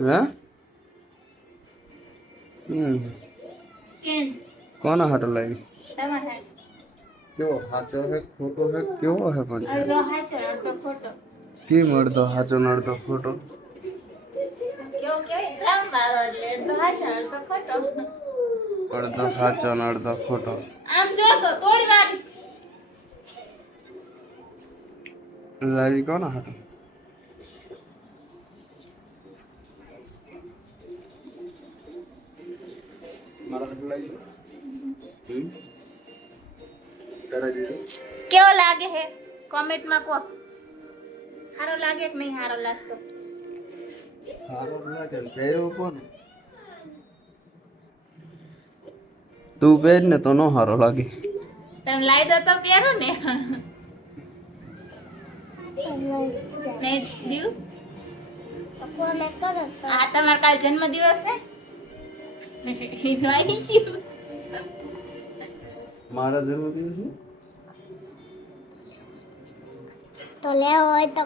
હે કોના હાટો લાવી કેવો સાચો હે ખોટો હે કેવો હે પણ કેમ અડધો સાચો ને અડધો ખોટો અડધો સાચો ને અડધો ખોટો આમ જો તો થોડી વાર લાવી કોના હાટો મારા હાટો લાવી તારા જેવો કેવો લાગે હે કોમેન્ટ માં કહો સારો લાગે કે નહીં સારો લાગતો સારો લાગે પહેર્યો કોને તું બેન ને તો નો સારો લાગે તમે લાવી દો તો પહેરો ને નહીં દીવ આ તમારો કાલ જન્મ દિવસ છે મારા જન્મદિવસ તો લેવો હોય તો